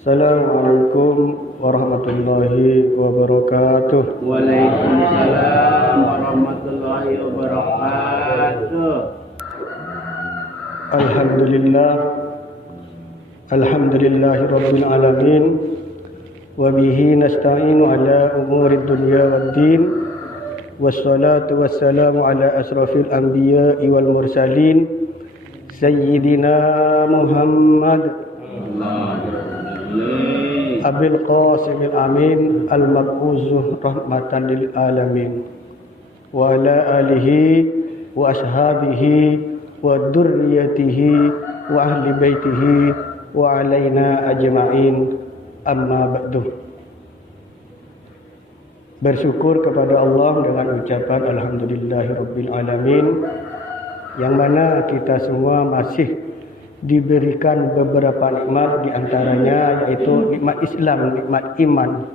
Assalamualaikum warahmatullahi wabarakatuh. Waalaikumsalam warahmatullahi wabarakatuh. Alhamdulillahi rabbil alamin. Wa bihi nasta'inu ala umurid dunya waddin. Wassalatu wassalamu ala asrafil anbiya'i wal mursalin Sayyidina Muhammad Abil Qasimil Amin Al-Mab'uzuh rahmatan lil alamin wa ala alihi wa ashabihi wa dzurriyyatihi wa ahli baitihi wa alaina ajma'in, amma ba'du. Bersyukur kepada Allah dengan ucapan alhamdulillahirabbil alamin, yang mana kita semua masih diberikan beberapa nikmat, di antaranya yaitu nikmat Islam, nikmat iman,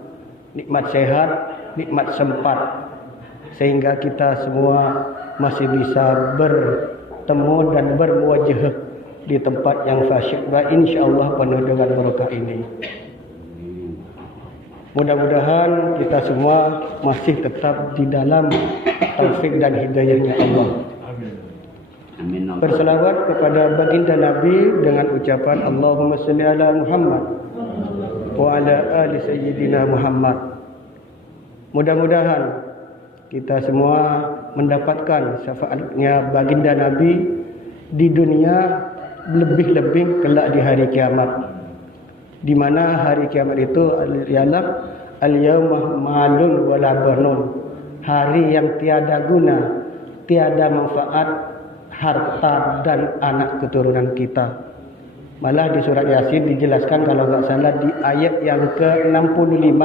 nikmat sehat, nikmat sempat, sehingga kita semua masih bisa bertemu dan bermuajah di tempat yang fasyik, wa insyaallah penuh dengan berkah ini. Mudah-mudahan kita semua masih tetap di dalam taufik dan hidayahnya Allah. Amin. Berselawat kepada baginda Nabi dengan ucapan Allahumma salli ala Muhammad wa ala ali sayyidina Muhammad. Mudah-mudahan kita semua mendapatkan syafaatnya baginda Nabi di dunia, lebih-lebih kelak di hari kiamat, di mana hari kiamat itu ialah al-yauma ma'lun wa la banun, hari yang tiada guna, tiada manfaat harta dan anak keturunan kita. Malah di surat Yasin dijelaskan, kalau enggak salah di ayat yang ke-65,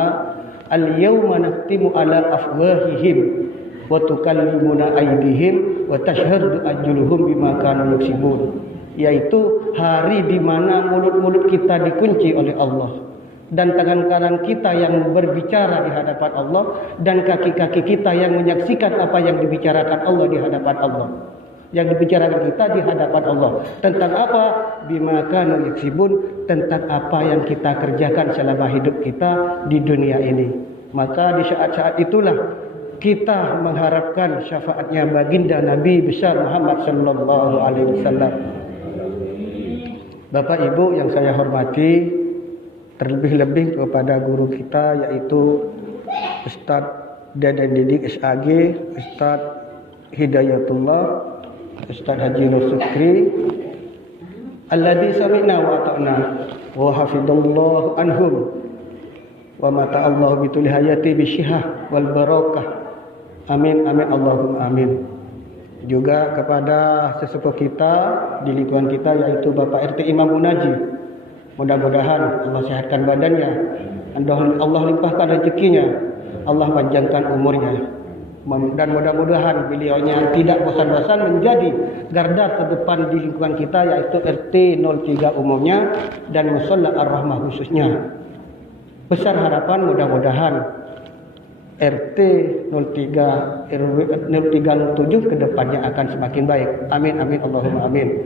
al-yauma nakhtimu ala afwahihim wa tukallimuna aydihim wa tashhadu arjuluhum bima kanu yaksibun, yaitu hari di mana mulut-mulut kita dikunci oleh Allah dan tangan kanan kita yang berbicara di hadapan Allah dan kaki-kaki kita yang menyaksikan apa yang dibicarakan Allah di hadapan Allah, yang dibicarakan kita di hadapan Allah. Tentang apa? Bima kanu yaksibun, tentang apa yang kita kerjakan selama hidup kita di dunia ini. Maka di saat-saat itulah kita mengharapkan syafaatnya baginda Nabi besar Muhammad sallallahu alaihi wasallam. Bapak Ibu yang saya hormati, terlebih-lebih kepada guru kita yaitu Ustaz Dadan Didik SAG, Ustaz Hidayatullah, Ustaz Haji Nur Sukri, alladzi sami'na wa ata'na wa hafidallahu anhum wa mata'allahu bitul hayati bisyihah wal barakah. Amin amin Allahumma amin. Juga kepada sesepuh kita di lingkungan kita yaitu Bapak RT Imam Munaji, mudah-mudahan Allah sehatkan badannya, Allah limpahkan rezekinya, Allah panjangkan umurnya, dan mudah-mudahan beliaunya tidak bosan-bosan menjadi garda terdepan di lingkungan kita yaitu RT 03 umumnya dan Musholla Ar-Rahmah khususnya. Besar harapan mudah-mudahan RT 03 RW 0307 ke depannya akan semakin baik. Amin amin Allahumma amin.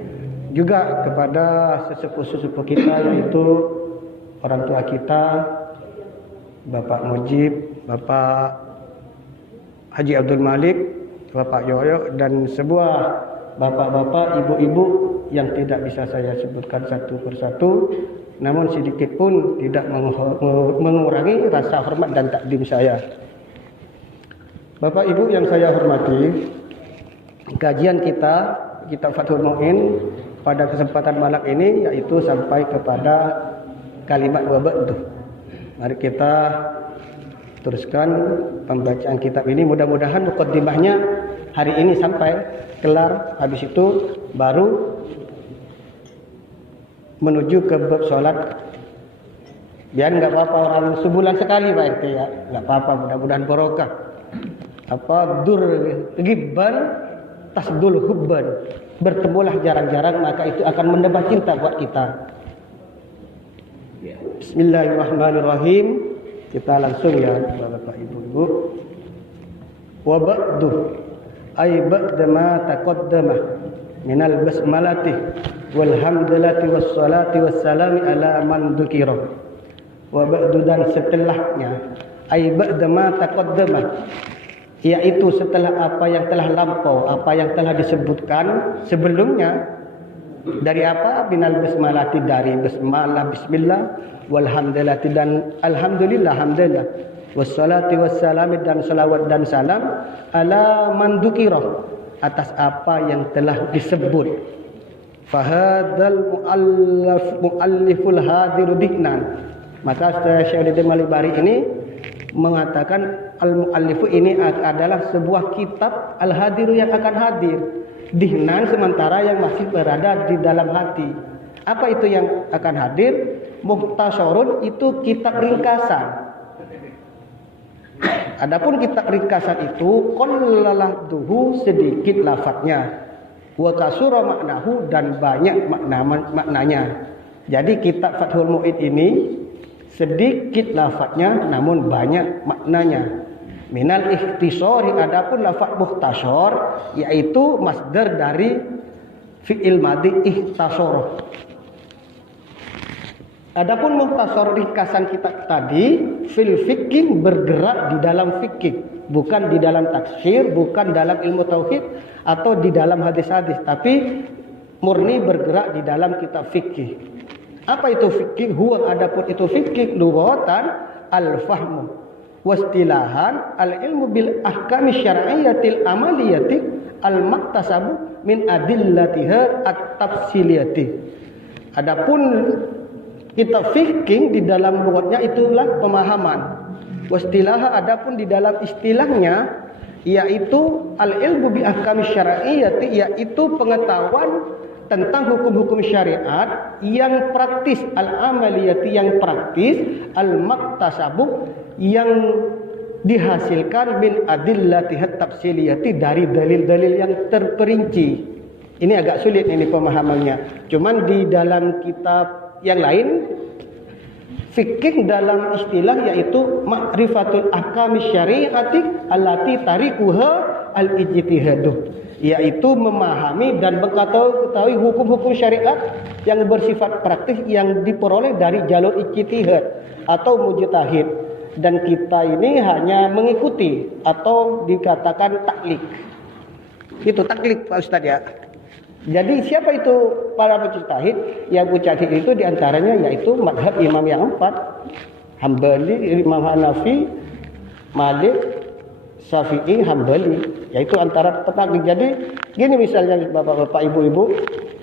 Juga kepada sesepuh-sesepuh kita yaitu orang tua kita, Bapak Mujib, Bapak Haji Abdul Malik, Bapak Yoyo, dan sebuah bapak-bapak, ibu-ibu yang tidak bisa saya sebutkan satu persatu, namun sedikit pun tidak mengurangi rasa hormat dan takdim saya. Bapak Ibu yang saya hormati, kajian kita Kitab Fathul Mu'in pada kesempatan malam ini yaitu sampai kepada kalimat waba'du. Mari kita teruskan pembacaan kitab ini. Mudah-mudahan muqaddimahnya hari ini sampai kelar, habis itu baru menuju ke bab salat. Biar enggak apa-apa orang sebulan sekali Pak RT ya, enggak apa-apa, mudah-mudahan barokah. Dur gibban tasdul hubban, bertemulah jarang-jarang maka itu akan menambah cinta buat kita. Bismillahirrahmanirrahim. Kita langsung ya Bapak Ibu. Wa ba'du ay ba'da ma taqaddama minal basmalati wal hamdalati was salati was salami ala man dzukira. wa ba'du dan setelahnya, ai ba'da ma taqaddama, yaitu setelah apa yang telah lampau, apa yang telah disebutkan sebelumnya. Dari apa? Minal basmalati, dari basmalah, bismillah, walhamdulillati dan alhamdulillah, hamdalah, wassalati wassalami dan salawat dan salam ala man dzukira, atas apa yang telah disebut. Fahadzal mualliful hadir diknan, maka Syekh Malik Bari ini mengatakan al-muallifu ini adalah sebuah kitab al-hadiru yang akan hadir, dihnan sementara yang masih berada di dalam hati. Apa itu yang akan hadir? Mukhtasarun itu kitab ringkasan. Adapun kitab ringkasan itu qallalahduhu, sedikit lafadznya, wa kasura maknahu, dan banyak maknanya. Jadi kitab Fathul Mu'in ini sedikit lafadznya namun banyak maknanya. Minal ikhtisari, adapun lafaz mukhtasar yaitu masdar dari fi'il madhi ikhtasara. Adapun mukhtasar ringkasan kitab tadi fil fikih, bergerak di dalam fikih, bukan di dalam tafsir, bukan dalam ilmu tauhid atau di dalam hadis-hadis, tapi murni bergerak di dalam kitab fikih. Apa itu fikih? Huwa, adapun itu fikih lughatan al-fahmu, wastilahan al-ilmu bil ahkami syar'iyyatil amaliyati al-maktasabu min adillatiha at-tafsiliyati. Adapun kitab fikih di dalam lughatnya itulah pemahaman. Wastilaha, adapun di dalam istilahnya yaitu al-ilmu bi ahkami syar'iyyati, yaitu pengetahuan tentang hukum-hukum syariat yang praktis, al-amaliyati yang praktis, al-maktasabu yang dihasilkan min adillatihat tafsiliyati dari dalil-dalil yang terperinci. Ini agak sulit ini pemahamannya. Cuman di dalam kitab yang lain fikih dalam istilah yaitu ma'rifatul ahkami syariati allati tarikuha al-ijtihadu, yaitu memahami dan mengetahui hukum-hukum syariat yang bersifat praktis yang diperoleh dari jalur ijtihad atau mujtahid. Dan kita ini hanya mengikuti atau dikatakan taklid. Itu taklid Pak Ustaz ya. Jadi siapa itu para mujtahid? Yang mujtahid itu diantaranya yaitu madhab imam yang 4. Hambali, Imam Hanafi, Malik, Syafi'i, Hambali, yaitu antara taklid. Jadi gini misalnya Bapak-bapak, Ibu-ibu,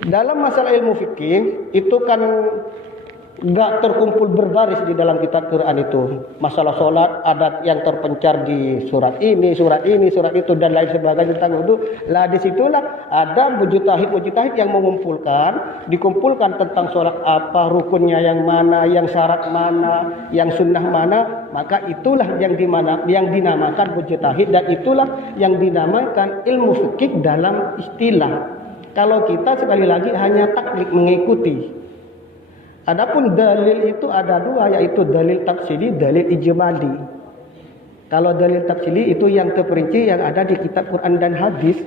dalam masalah ilmu fikih itu kan enggak terkumpul berbaris di dalam kitab Quran itu. Masalah sholat, adat yang terpencar di surat ini, surat itu dan lain sebagainya tentang itu. Lah disitulah ada mujtahid yang mengumpulkan, dikumpulkan tentang sholat apa, rukunnya yang mana, yang syarat mana, yang sunnah mana. Maka itulah yang dinamakan mujtahid, dan itulah yang dinamakan ilmu fikih dalam istilah. Kalau kita sekali lagi hanya taklid, mengikuti. Adapun dalil itu ada dua, yaitu dalil tafsili, dalil ijmali. Kalau dalil tafsili itu yang terperinci yang ada di kitab Quran dan hadis.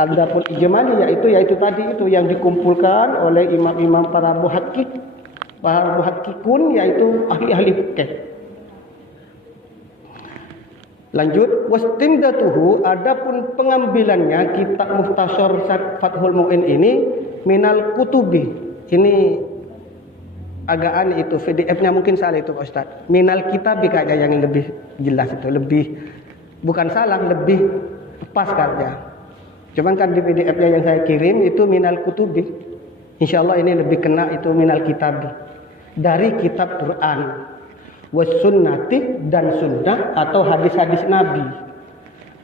Adapun ijmali yaitu tadi itu yang dikumpulkan oleh imam-imam para muhakkikun, yaitu ahli-ahli fikih. Lanjut, wastimdatuhu, adapun pengambilannya kitab Mukhtasar Fathul Mu'in ini minal kutubi. Ini agak aneh itu, PDF-nya mungkin salah itu Pak Ustaz. Minal kitab kayaknya yang lebih jelas itu, lebih bukan salah, lebih pas kayaknya. Cuman kan di PDF-nya yang saya kirim itu minal kutubi. Insyaallah ini lebih kena itu minal kitab, dari kitab Quran, was sunnati, dan sunnah atau hadis-hadis Nabi.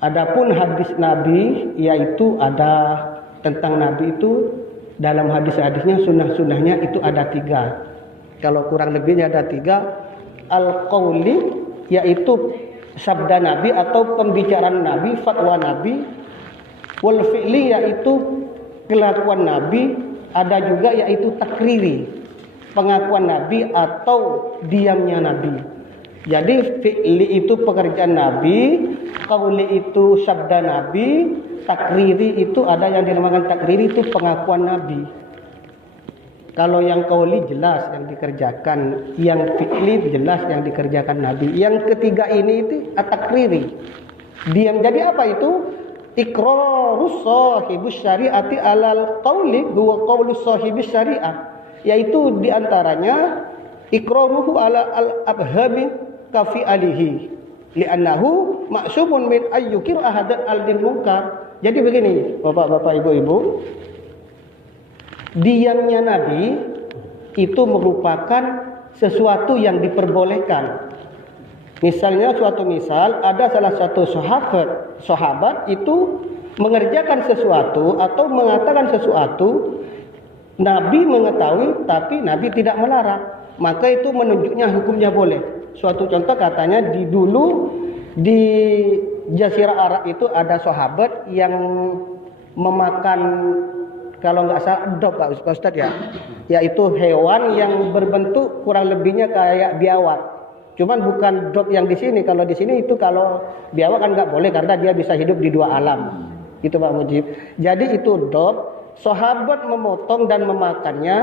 Adapun hadis Nabi yaitu ada tentang Nabi itu dalam hadis-hadisnya, sunnah-sunnahnya itu ada 3. Kalau kurang lebihnya ada 3. Al-qawli yaitu sabda Nabi atau pembicaraan Nabi, fatwa Nabi. Wal fi'li yaitu kelakuan Nabi. Ada juga yaitu takriri, pengakuan Nabi atau diamnya Nabi. Jadi fi'li itu pekerjaan Nabi, qawli itu sabda Nabi, takriri itu ada yang dinamakan takriri itu pengakuan Nabi. Kalau yang qauli jelas yang dikerjakan, yang fi'li jelas yang dikerjakan Nabi. Yang ketiga ini itu at-takriri. Diam. Jadi apa itu? Iqrarus sahibus syariati alal qauli huwa qaulus sahibus syariah. Yaitu diantaranya iqraruhu ala al-abhami kafi alihi li'annahu ma'sumun min ayyukir ahadan al-din munkar. Jadi begini, Bapak-bapak, Ibu-ibu, diamnya Nabi itu merupakan sesuatu yang diperbolehkan. Misalnya ada salah satu sahabat itu mengerjakan sesuatu atau mengatakan sesuatu, Nabi mengetahui tapi Nabi tidak melarang, maka itu menunjuknya hukumnya boleh. Suatu contoh katanya dulu di Jazirah Arab itu ada sahabat yang memakan, kalau nggak salah, dog Pak Ustadz ya, yaitu hewan yang berbentuk kurang lebihnya kayak biawak. Cuman bukan dog yang di sini. Kalau di sini itu kalau biawak kan nggak boleh karena dia bisa hidup di dua alam. Itu Pak Mujib. Jadi itu dog, sahabat memotong dan memakannya,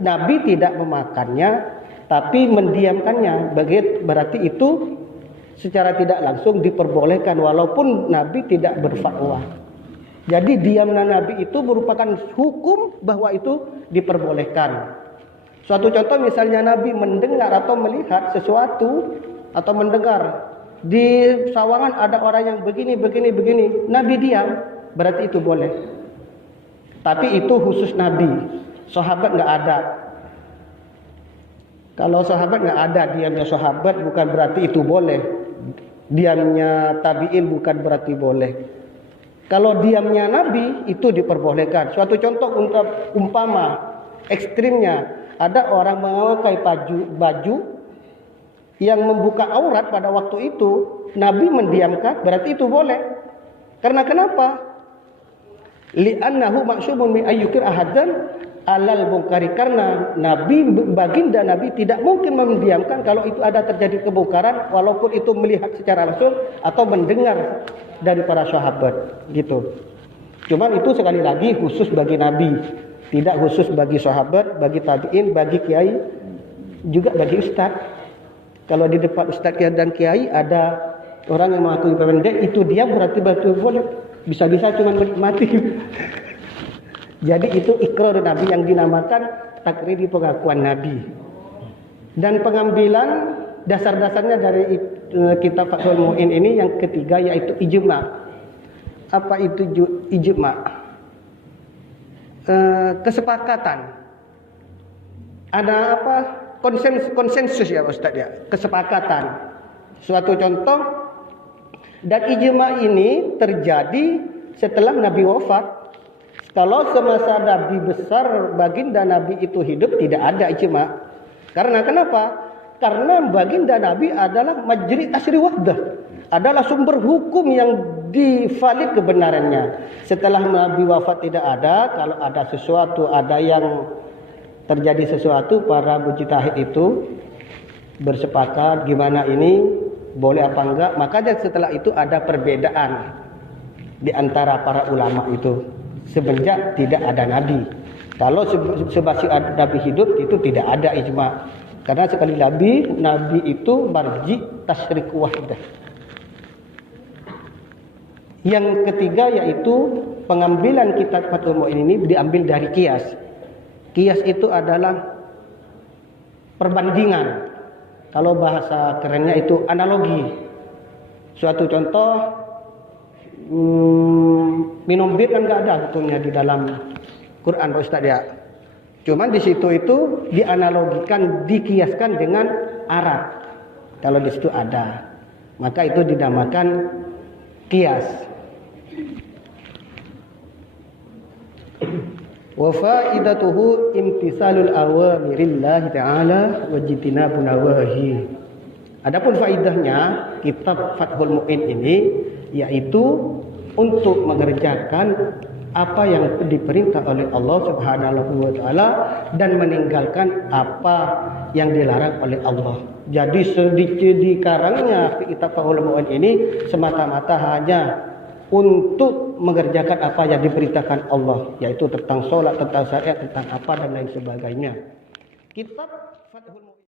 Nabi tidak memakannya, tapi mendiamkannya. Berarti itu secara tidak langsung diperbolehkan walaupun Nabi tidak berfatwa. Jadi diamnya Nabi itu merupakan hukum bahwa itu diperbolehkan. Suatu contoh misalnya Nabi mendengar atau melihat sesuatu atau mendengar di sawangan ada orang yang begini, Nabi diam, berarti itu boleh. Tapi itu khusus Nabi, sahabat nggak ada. Kalau sahabat nggak ada, diamnya sahabat bukan berarti itu boleh. Diamnya tabi'in bukan berarti boleh. Kalau diamnya Nabi itu diperbolehkan. Suatu contoh untuk umpama ekstrimnya, ada orang memakai baju yang membuka aurat pada waktu itu, Nabi mendiamkan, berarti itu boleh. Karena kenapa? Li'annahu maksubun min ayyukir ahadan alal mungkari, karena baginda Nabi tidak mungkin mendiamkan kalau itu ada terjadi kemungkaran, walaupun itu melihat secara langsung atau mendengar dari para sahabat gitu. Cuman itu sekali lagi khusus bagi Nabi, tidak khusus bagi sahabat, bagi tabi'in, bagi kiai, juga bagi ustaz. Kalau di depan ustaz dan kiai ada orang yang mengakui pendek, itu dia berarti boleh, bisa-bisa cuma menikmati. Jadi itu ikrar Nabi yang dinamakan takriri, pengakuan Nabi. Dan pengambilan dasar-dasarnya dari kitab Fathul Mu'in ini yang ketiga yaitu ijma'. Apa itu ijma'? Kesepakatan. Ada apa? Konsensus ya Ustaz ya. Kesepakatan. Suatu contoh, dan ijma' ini terjadi setelah Nabi wafat. Kalau semasa Nabi besar baginda Nabi itu hidup, tidak ada ijma'. Karena kenapa? Karena baginda Nabi adalah majri asri wahdah, adalah sumber hukum yang divalid kebenarannya. Setelah Nabi wafat tidak ada. Kalau ada sesuatu, ada yang terjadi sesuatu, para mujtahid itu bersepakat gimana ini, boleh apa enggak. Makanya setelah itu ada perbedaan di antara para ulama itu. Semenjak tidak ada Nabi. Kalau sebasi Nabi hidup itu tidak ada ijma'. Karena sekali lagi Nabi itu marji tasyrik wahidah. Yang ketiga yaitu pengambilan kitab Fathul Mu'in ini diambil dari kias. Kias itu adalah perbandingan. Kalau bahasa kerennya itu analogi. Suatu contoh, minum bir kan nggak ada hukumnya di dalam Quran Pak Ustaz ya. Cuman di situ itu dianalogikan, dikiaskan dengan arak. Kalau di situ ada, maka itu dinamakan kias. Wa faidatuhu imtisalul awamirillahi ta'ala wa jitinabun nawahi. Adapun faidahnya kitab Fathul Mu'in ini yaitu untuk mengerjakan apa yang diperintah oleh Allah Subhanahu wa taala dan meninggalkan apa yang dilarang oleh Allah. Jadi sedikit dikarangnya kitab Fathul Mu'in ini semata-mata hanya untuk mengerjakan apa yang diperintahkan Allah, yaitu tentang sholat, tentang syariat, tentang apa dan lain sebagainya. Kitab Fathul